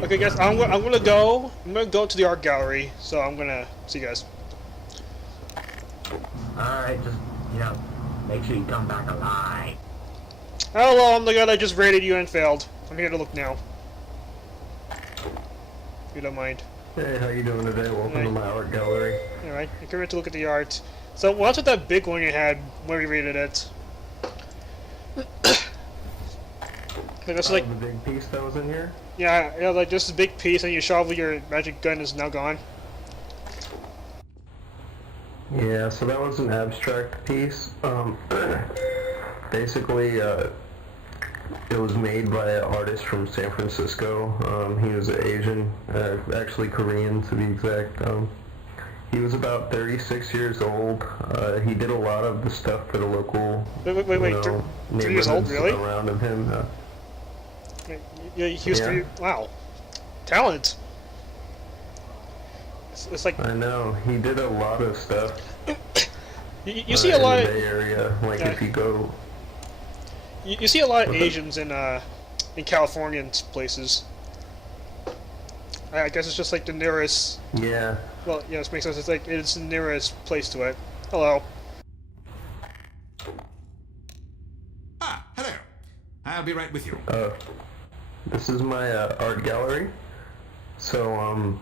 Okay, guys, I'm gonna go to the art gallery. So I'm gonna see you guys. Alright, just, make sure you come back alive. Hello, I'm the guy that just raided you and failed. I'm here to look now. If you don't mind. Hey, how you doing today? Welcome to my art gallery. Alright, I'm here to look at the art. So, what's with that big one you had when we raided it? Like, that's like, the big piece that was in here? yeah, like just a big piece, and you shovel your magic gun is now gone. Yeah, so that was an abstract piece. Basically, it was made by an artist from San Francisco. He was Asian, actually Korean to be exact. He was about 36 years old. He did a lot of the stuff for the local, Wait, 3 years old, really? Around him. Yeah, he was 3. Wow, talent. It's like I know he did a lot of stuff. you see a lot in the Bay Area. Like if you go, you see a lot of Asians in Californian places. I guess it's just like the nearest. yeah. Well, yeah, this makes sense. It's like it's the nearest place to it. Hello. Ah, hello. I'll be right with you. This is my art gallery. So,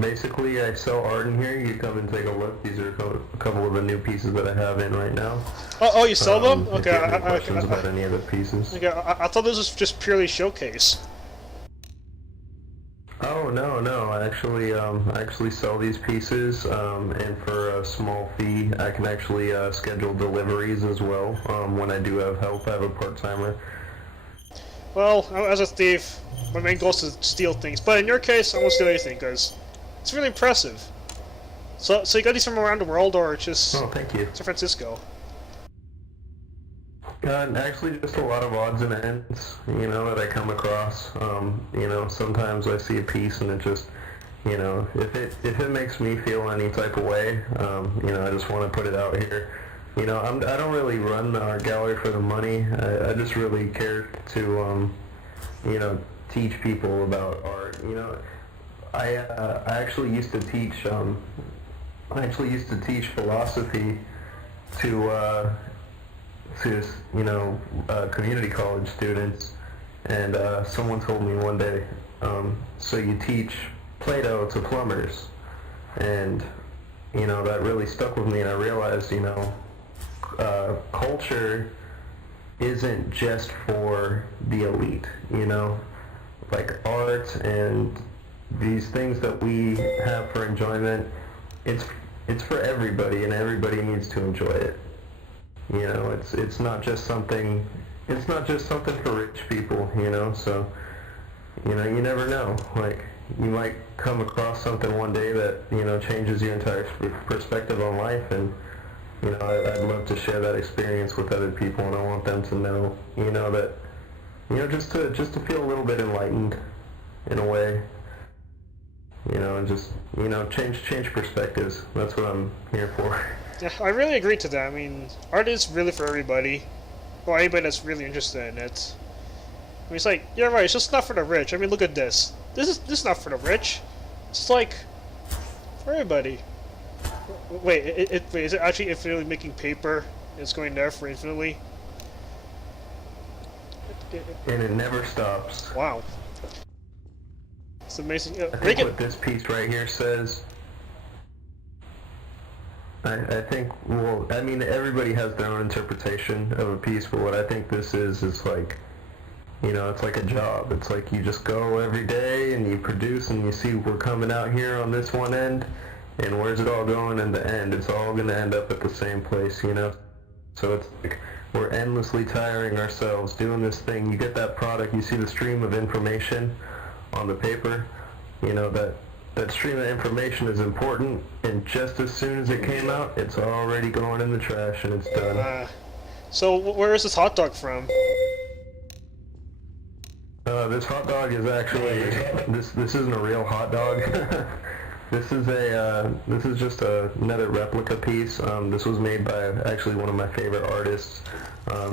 basically I sell art in here. You come and take a look. These are a couple of the new pieces that I have in right now. Oh, you sell them? If Okay. you have any questions about any of the pieces. Okay, I thought this was just purely showcase. Oh no! I actually sell these pieces, and for a small fee, I can actually schedule deliveries as well. When I do have help, I have a part-timer. Well, as a thief, my main goal is to steal things. But in your case, I won't steal anything because it's really impressive. So you got these from around the world, or just Oh, thank you. San Francisco? Actually, just a lot of odds and ends, that I come across. Sometimes I see a piece and it just, if it makes me feel any type of way, I just want to put it out here. I don't really run the art gallery for the money. I just really care to, teach people about art. I actually used to teach. Philosophy to community college students, and someone told me one day, so you teach Plato to plumbers, and that really stuck with me, and I realized culture isn't just for the elite, like art and these things that we have for enjoyment, it's for everybody, and everybody needs to enjoy it. It's not just something for rich people, so you never know. Like, you might come across something one day that changes your entire perspective on life, and I'd love to share that experience with other people, and I want them to know, that just to feel a little bit enlightened in a way, and just change perspectives. That's what I'm here for. Yeah, I really agree to that. I mean, art is really for everybody, or anybody that's really interested in it. I mean, it's like, yeah, right. It's just not for the rich. I mean, look at this. This is not for the rich. It's like for everybody. Wait, wait, is it actually infinitely making paper? It's going there for infinitely. And it never stops. Wow, it's amazing. I think what this piece right here says. I think, well, I mean, everybody has their own interpretation of a piece, but what I think this is like, it's like a job. It's like you just go every day and you produce and you see we're coming out here on this one end, and where's it all going in the end? It's all going to end up at the same place, So it's like we're endlessly tiring ourselves doing this thing. You get that product, you see the stream of information on the paper, that stream of information is important, and just as soon as it came out, it's already going in the trash and it's done. So where is this hot dog from? This hot dog is actually this isn't a real hot dog. This is just another replica piece. This was made by actually one of my favorite artists.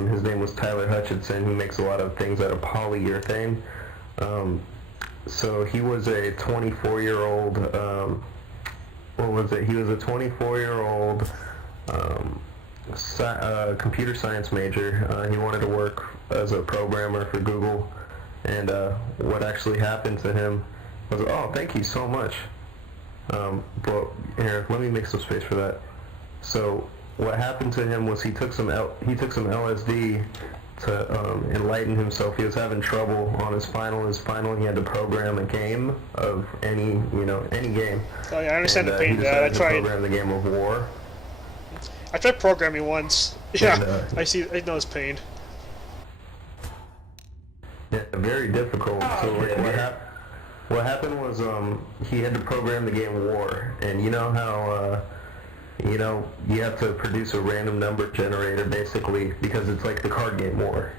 His name was Tyler Hutchinson. He makes a lot of things out of polyurethane. so he was a 24-year-old, what was it? He was a 24-year-old computer science major. He wanted to work as a programmer for Google, and what actually happened to him was, oh, thank you so much. But here, let me make some space for that. So what happened to him was he took some LSD to enlighten himself. He was having trouble on his final. He had to program a game of any game. Oh yeah, I understand And, the pain he of that. I decided to tried. program the game of War. I tried programming once. Yeah, And, I know his pain. Yeah, very difficult. So what happened was he had to program the game War, and you know how you have to produce a random number generator basically because it's like the card game War,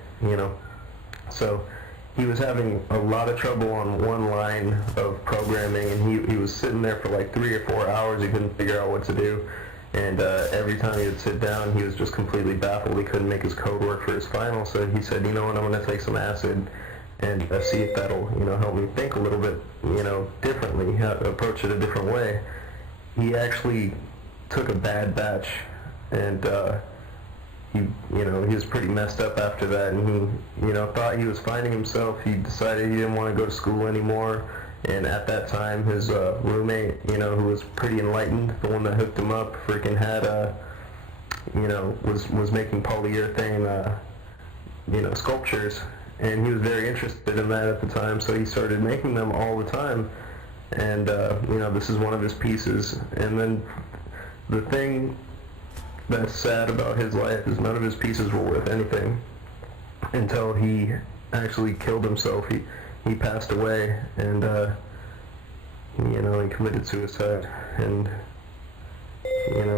So he was having a lot of trouble on one line of programming, and he was sitting there for like 3 or 4 hours. He couldn't figure out what to do, and every time he would sit down, he was just completely baffled. He couldn't make his code work for his final. So he said, you know what, I'm going to take some acid and see if that'll help me think a little bit differently, approach it a different way. He actually took a bad batch, and he was pretty messed up after that, and he thought he was finding himself. He decided he didn't want to go to school anymore, and at that time his roommate, who was pretty enlightened, the one that hooked him up, freaking had was making polyurethane sculptures, and he was very interested in that at the time, so he started making them all the time, and this is one of his pieces. And then the thing that's sad about his life is none of his pieces were worth anything until he actually killed himself. He passed away, and he committed suicide, and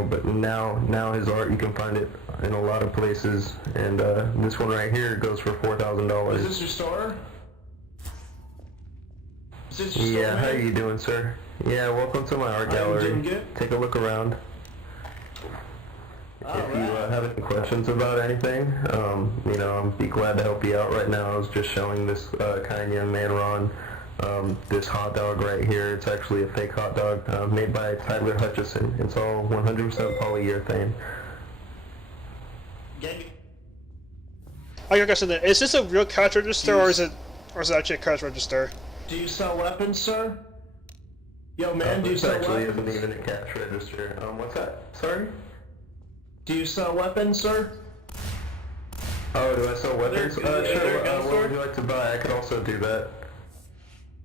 but now his art, you can find it in a lot of places, and this one right here goes for $4,000. Is this your store? Is this your Yeah, store, how man? you doing, sir? Yeah, welcome to my art I'm gallery. doing good. Take a look around. If you have any questions about anything, I'd be glad to help you out. Right now, I was just showing this kind young man, Ron, this hot dog right here. It's actually a fake hot dog made by Tyler Hutchison. It's all 100% polyurethane. I got a question then. Is this a real cash register, or is it actually a cash register? Do you sell weapons, sir? Yo, man, do you This sell actually weapons? isn't even a cash register. What's that? Sorry? Do you sell weapons, sir? Oh, do I sell weapons? Is there Sure. a gun What store? would you like to buy? I could also do that.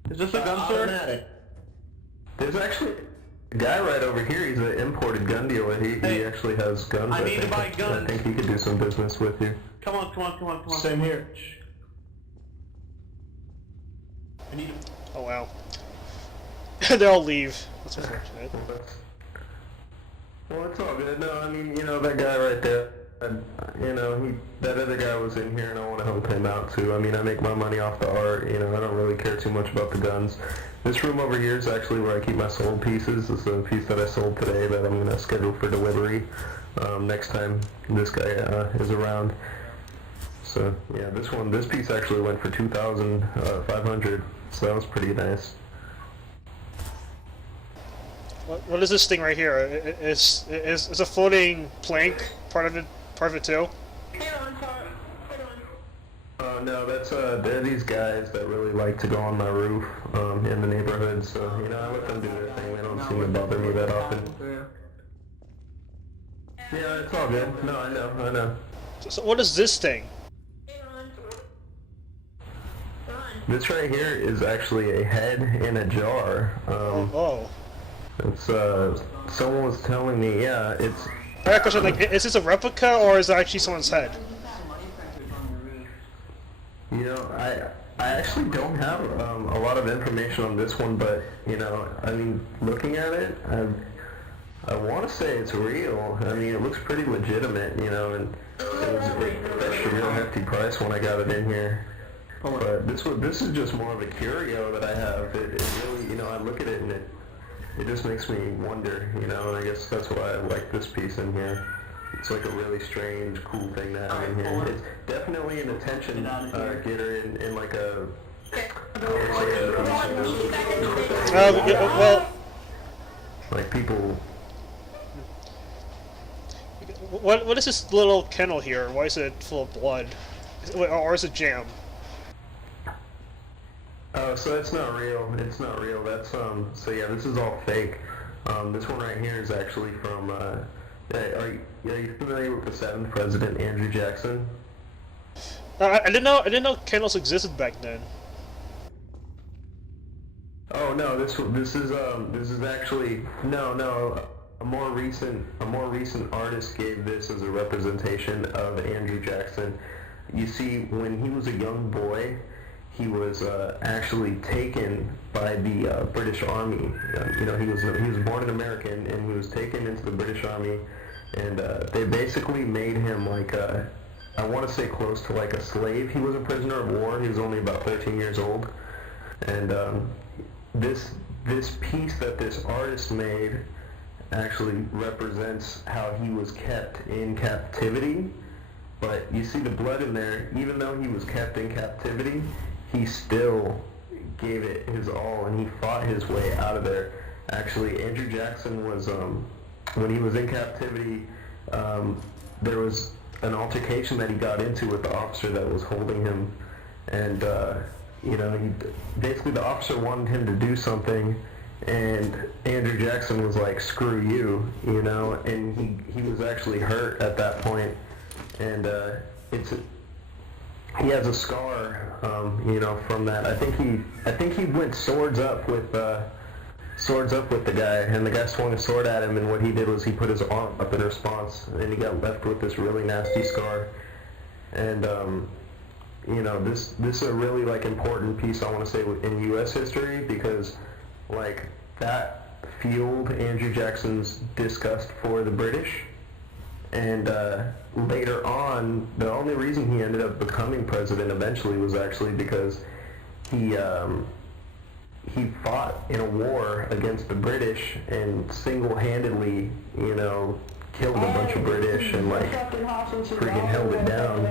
Is this a gun store? Automatic. There's actually a guy right over here. He's an imported gun dealer. He Hey, actually has guns. I need to think. buy guns. I think he could do some business with you. Come on. Same here. I need to... Oh wow. They all leave. That's unfortunate. Well, it's all good. No, I mean, that guy right there, that other guy was in here, and I want to help him out, too. I mean, I make my money off the art, I don't really care too much about the guns. This room over here is actually where I keep my sold pieces. This is a piece that I sold today that I'm going to schedule for delivery next time this guy is around. So, yeah, this piece actually went for $2,500, so that was pretty nice. What is this thing right here? Is a floating plank part of it too? No, that's they're these guys that really like to go on my roof in the neighborhood, so I let them do their thing. They don't seem to bother me that often. Yeah, it's all good. No, I know. So what is this thing? This right here is actually a head in a jar. Oh. It's someone was telling me, yeah, it's. I got a question, like, is this a replica or is it actually someone's head? I actually don't have a lot of information on this one, but I mean, looking at it, I want to say it's real. I mean, it looks pretty legitimate, and it fetched a real hefty price when I got it in here. But this is just more of a curio that I have. It really, I look at it and it just makes me wonder, and I guess that's why I like this piece in here. It's like a really strange, cool thing to have in here. It's definitely an attention getter in like a Yeah, well, Like people. what is this little kennel here? Why is it full of blood? Or is it jam? Oh, so it's not real. It's not real. That's So yeah, this is all fake. This one right here is actually from. Are you familiar with the 7th president, Andrew Jackson? I didn't know. I didn't know kennels existed back then. Oh no, this is actually no. A more recent artist gave this as a representation of Andrew Jackson. You see, when he was a young boy, he was actually taken by the British Army. He was born an American, and he was taken into the British Army, and they basically made him like I want to say close to like a slave. He was a prisoner of war. He was only about 13 years old, and this piece that this artist made actually represents how he was kept in captivity. But you see the blood in there. Even though he was kept in captivity, he still gave it his all, and he fought his way out of there. Actually, Andrew Jackson was, when he was in captivity, there was an altercation that he got into with the officer that was holding him, and basically the officer wanted him to do something, and Andrew Jackson was like, "Screw you," and he was actually hurt at that point, and he has a scar, from that. I think he went swords up with the guy, and the guy swung a sword at him, and what he did was he put his arm up in response, and he got left with this really nasty scar. And this is a really like important piece, I want to say, in U.S. history, because like that fueled Andrew Jackson's disgust for the British. And later on, the only reason he ended up becoming president eventually was actually because he fought in a war against the British and single-handedly, killed a bunch of British and like freaking held it down.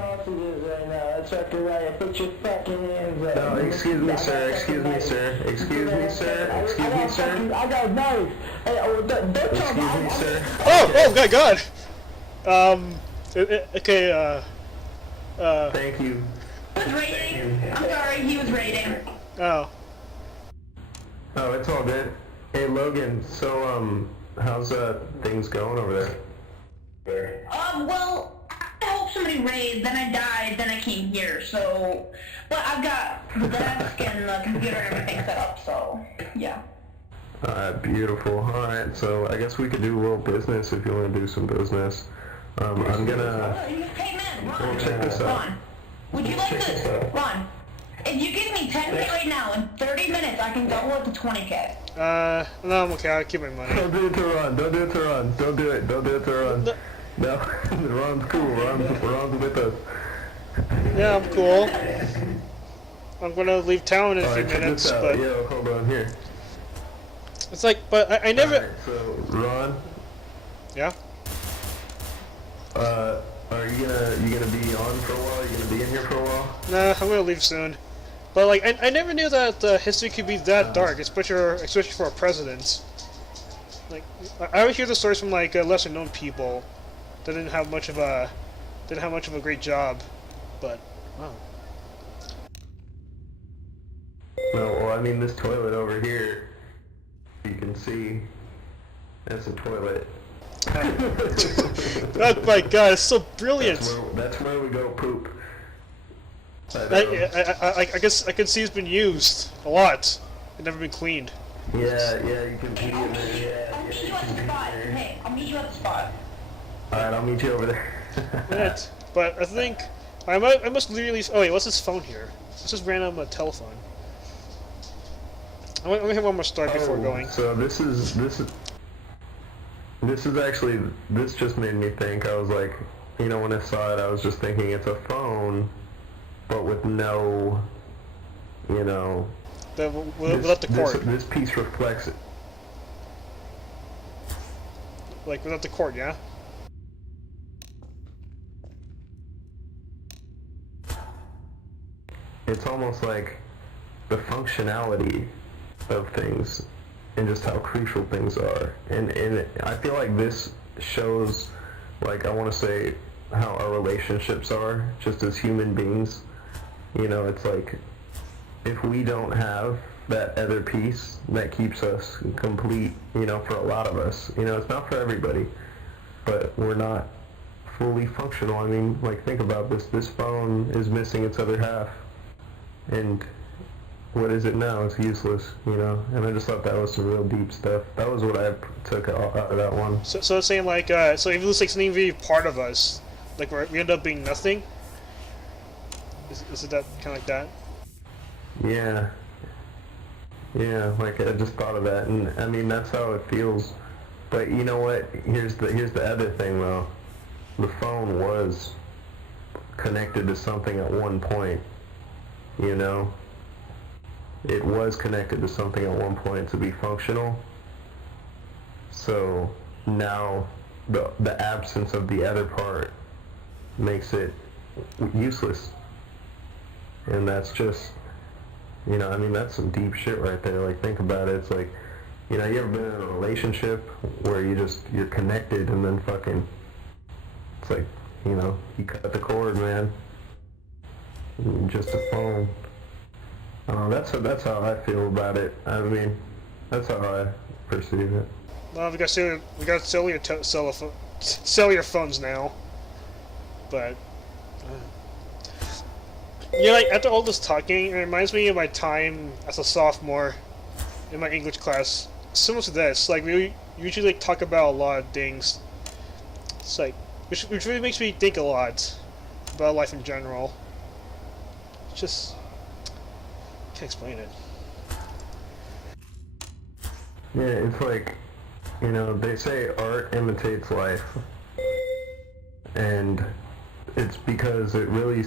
No, excuse me, sir. Excuse me, sir. Excuse me, sir. Excuse me, sir. I got a knife. Excuse me, sir. Oh my God. Okay. Thank you. He was raiding. I'm sorry, he was raiding. Oh. Oh, it's all good. Hey, Logan. So, how's things going over there? Well, I helped somebody raid, then I died, then I came here, so... But I've got the desk and the computer and everything set up, so... Yeah. Alright, beautiful. Alright, so I guess we could do a little business if you want to do some business. I'm gonna... Hey, man, Ron! Well, check this out. Ron, would you like this? Ron, if you give me 10K right now, in 30 minutes, I can double it to 20K. No, I'm okay. I'll keep my money. Don't do it to Ron. Don't do it to Ron. Don't do it. Don't do it to Ron. No, Ron's cool. Ron's with us. Yeah, I'm cool. I'm gonna leave town in a few Alright, check minutes, this out. but Yo, hold on here. it's like, but I never. Alright, so, Ron, Yeah. are you gonna be on for a while? Are you gonna be in here for a while? Nah, I'm gonna leave soon. But like, I never knew that history could be that dark, especially for a president. Like, I always hear the stories from like lesser known people that didn't have much of a great job, but wow. No, well, I mean, this toilet over here, you can see, that's a toilet. Oh my God, it's so brilliant. That's where we go poop. I guess I can see it's been used a lot. It's never been cleaned. Yeah, you can pee in there. I'll meet you at the spot. Hey, I'll meet you at the spot. Alright, I'll meet you over there. Right. But I think I must literally. Oh wait, what's this phone here? It's just random telephone. I want to hear one more story before going. So this is actually, this just made me think. I was like, when I saw it, I was just thinking it's a phone, but with no, Without the cord. This piece reflects it. Like without the cord, yeah. It's almost like the functionality of things and just how crucial things are. And I feel like this shows, like, I want to say how our relationships are just as human beings. You know, it's like if we don't have that other piece that keeps us complete, you know, for a lot of us, you know, it's not for everybody, but we're not fully functional. I mean, like, think about this phone is missing its other half, and what is it now? It's useless, you know. And I just thought that was some real deep stuff. That was what I took out of that one. So it's saying like, so if it looks like something really part of us, like we end up being nothing. Is it that kind of like that? Yeah. Yeah, like I just thought of that, and I mean that's how it feels. But you know what? Here's the other thing though. The phone was connected to something at one point. You know, it was connected to something at one point to be functional. So now the absence of the other part makes it useless, and that's just, you know, I mean, that's some deep shit right there. Like, think about it. It's like, you know, you ever been in a relationship where you're connected and then fucking, it's like, you know, you cut the cord, man. Just a phone. That's how I feel about it. I mean, that's how I perceive it. Well, we got cellular phones now, but yeah, like after all this talking, it reminds me of my time as a sophomore in my English class. Similar to this, like we usually like talk about a lot of things. It's like which really makes me think a lot about life in general. It's just can't explain it. Yeah, it's like, you know, they say art imitates life, and it's because it really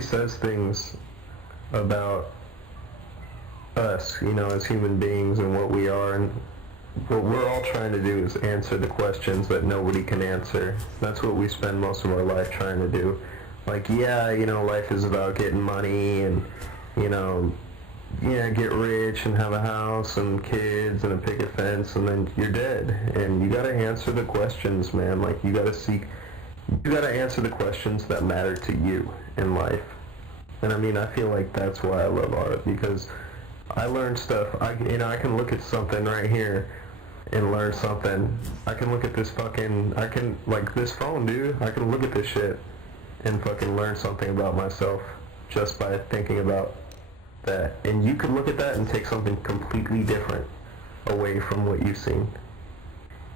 says things about us, you know, as human beings and what we are, and what we're all trying to do is answer the questions that nobody can answer. That's what we spend most of our life trying to do. Like, yeah, you know, life is about getting money and, you know, yeah, get rich and have a house and kids and a picket fence, and then you're dead. And you gotta answer the questions, man. Like, you gotta answer the questions that matter to you in life. And I mean, I feel like that's why I love art, because I learn stuff. I can look at something right here and learn something. I can look at this this phone, dude. I can look at this shit and fucking learn something about myself just by thinking about that. And you could look at that and take something completely different away from what you've seen.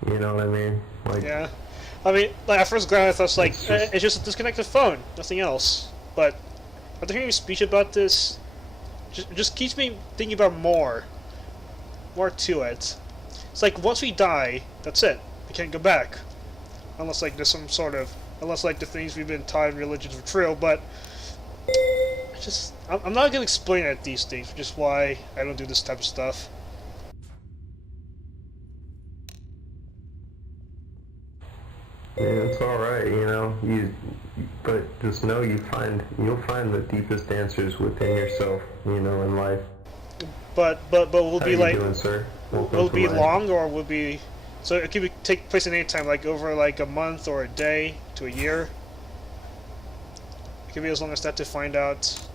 You know what I mean? Like, yeah. I mean, like at first glance, I was like, it's just a disconnected phone, nothing else. But after hearing you speak about this, just keeps me thinking about more to it. It's like once we die, that's it. We can't go back, unless like there's some sort of, unless like the things we've been taught in religions are true. But I'm not gonna explain at these things, which is why I don't do this type of stuff. Yeah, it's all right, you know. But just know you'll find the deepest answers within yourself, you know, in life. But will How be you like, doing, sir? will it be long, or will it be? So it could take place at any time, like over like a month or a day to a year. It could be as long as that to find out.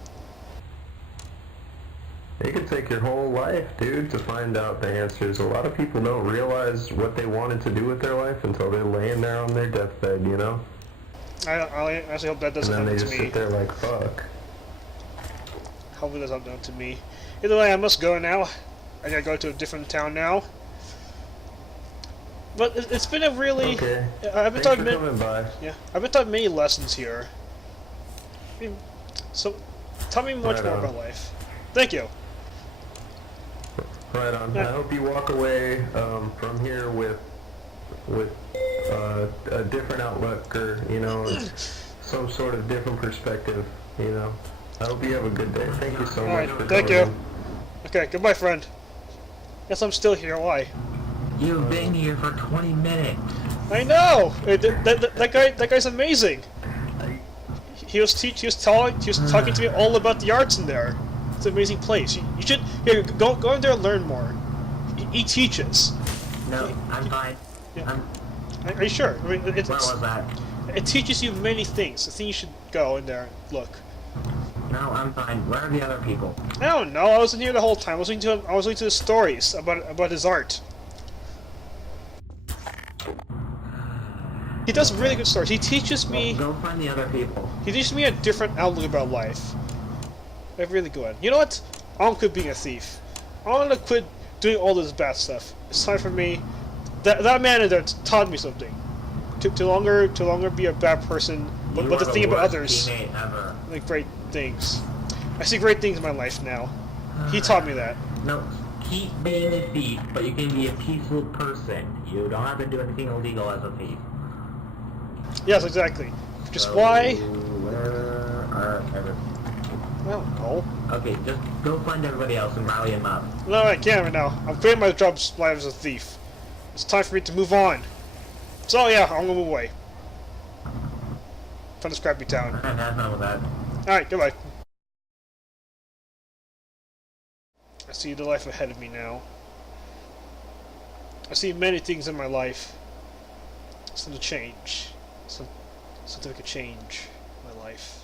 It could take your whole life, dude, to find out the answers. A lot of people don't realize what they wanted to do with their life until they're laying there on their deathbed, you know? I actually hope that doesn't And then happen they to just me. sit there like, fuck. Hopefully that doesn't happen to me. Either way, I must go now. I gotta go to a different town now. But it's been a really... Okay. I've been Thanks taught for coming by. Yeah, I've been taught many lessons here. I mean, so, tell me much Right more on. about life. Thank you. Right on. Yeah. I hope you walk away from here with a different outlook, or, you know, some sort of different perspective, you know. I hope you have a good day. Thank you so much Alright, for thank coming you. in. Okay, goodbye, friend. Guess I'm still here. Why? You've been here for 20 minutes. I know. That guy's amazing. He was talking to me all about the arts in there. It's an amazing place. You should go in there and learn more. He teaches. No, I'm fine. Yeah. Are you sure? I mean, Where was that? it teaches you many things. I think you should go in there and look. No, I'm fine. Where are the other people? I don't know. I wasn't here the whole time. I was listening to the stories about his art. He does really good stories. He teaches me. Well, go find the other people. He teaches me a different outlook about life. Like, really good. You know what? I want to quit being a thief. I want to quit doing all this bad stuff. It's time for me. That man in there taught me something. To longer be a bad person, but to think about others. Ever. Like great things. I see great things in my life now. He taught me that. No, keep being a thief, but you can be a peaceful person. You don't have to do anything illegal as a thief. Yes, exactly. Which is So, why. Where are everybody? I don't know. Okay, just go find everybody else and rally them up. No, I can't right now. I'm quitting my job life as a thief. It's time for me to move on. So yeah, I'm gonna move away. From this crappy town. I have fun with that. Alright, goodbye. I see the life ahead of me now. I see many things in my life. Something to change. Something that could change my life.